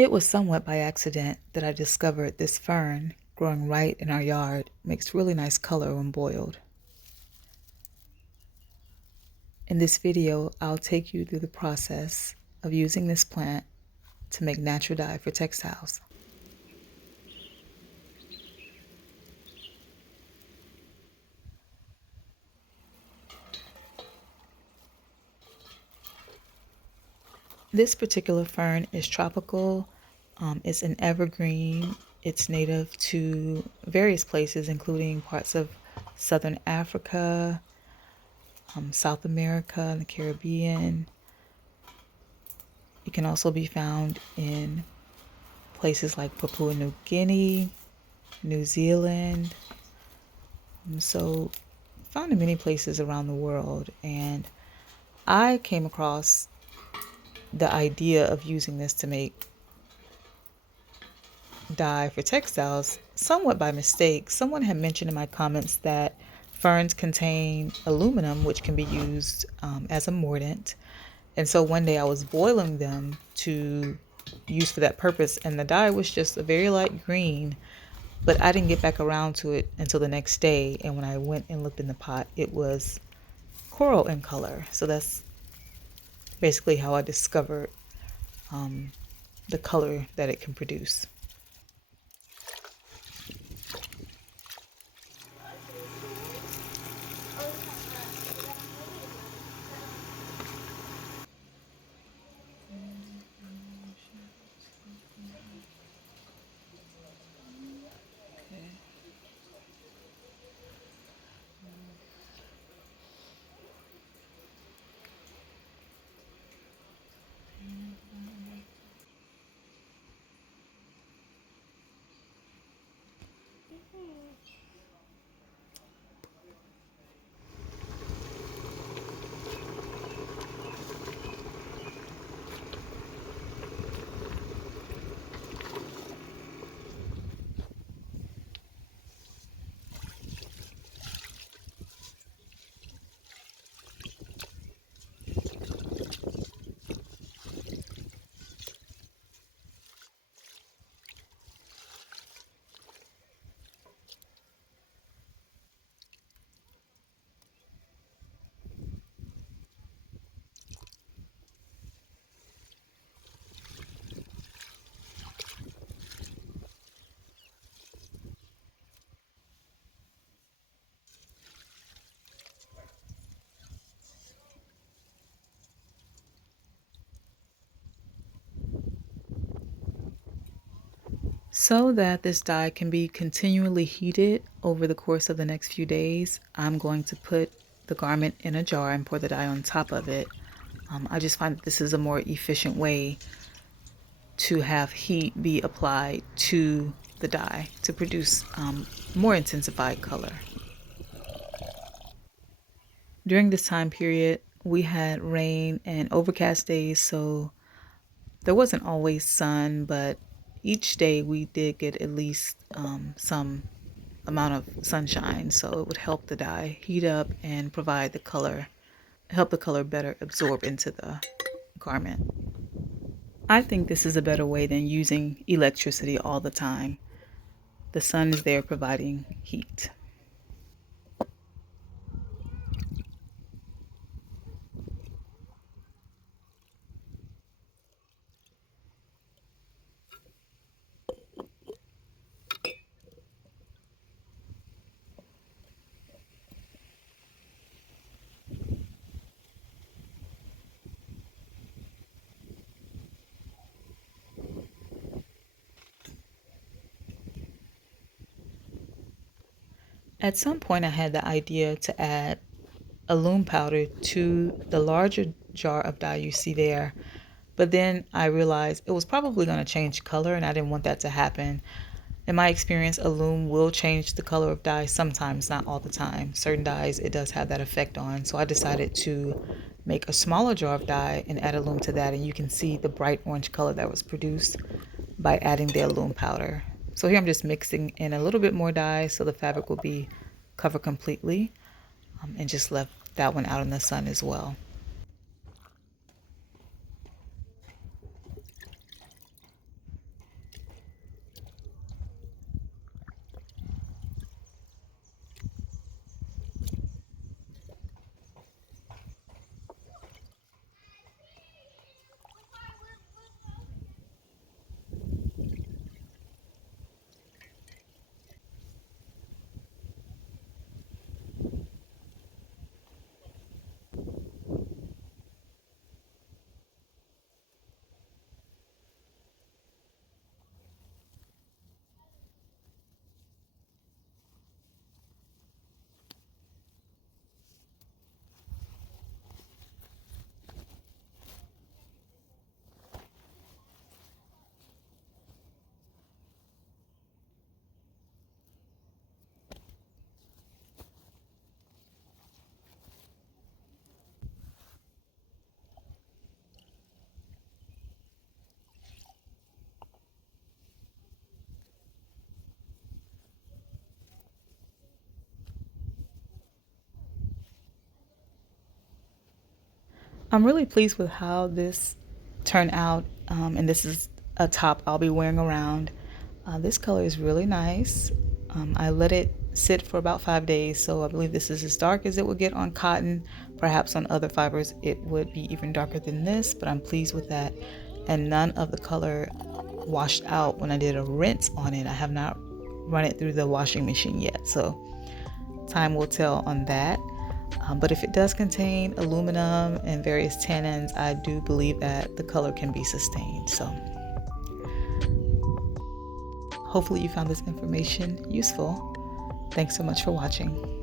It was somewhat by accident that I discovered this fern growing right in our yard makes really nice color when boiled. In this video, I'll take you through the process of using this plant to make natural dye for textiles. This particular fern is tropical. It's an evergreen. It's native to various places, including parts of Southern Africa, South America, and the Caribbean. It can also be found in places like Papua New Guinea, New Zealand. So found in many places around the world. And I came across the idea of using this to make dye for textiles somewhat by mistake. Someone had mentioned in my comments that ferns contain aluminum, which can be used as a mordant. And so one day I was boiling them to use for that purpose, and the dye was just a very light green, but I didn't get back around to it until the next day. And when I went and looked in the pot, it was coral in color. So that's basically how I discovered the color that it can produce. So that this dye can be continually heated over the course of the next few days, I'm going to put the garment in a jar and pour the dye on top of it. I just find that this is a more efficient way to have heat be applied to the dye to produce more intensified color. During this time period, we had rain and overcast days, so there wasn't always sun, but each day we did get at least some amount of sunshine, so it would help the dye heat up and provide the color, help the color better absorb into the garment. I think this is a better way than using electricity all the time. The sun is there providing heat. At some point, I had the idea to add a loom powder to the larger jar of dye you see there, but then I realized it was probably going to change color and I didn't want that to happen. In my experience, a loom will change the color of dye sometimes, not all the time. Certain dyes it does have that effect on, so I decided to make a smaller jar of dye and add a loom to that, and you can see the bright orange color that was produced by adding the loom powder. So here I'm just mixing in a little bit more dye so the fabric will be covered completely, and just left that one out in the sun as well. I'm really pleased with how this turned out, and this is a top I'll be wearing around. This color is really nice. I let it sit for about 5 days, so I believe this is as dark as it would get on cotton. Perhaps on other fibers it would be even darker than this, but I'm pleased with that. And none of the color washed out when I did a rinse on it. I have not run it through the washing machine yet, so time will tell on that. But if it does contain aluminum and various tannins, I do believe that the color can be sustained. So hopefully you found this information useful. Thanks so much for watching.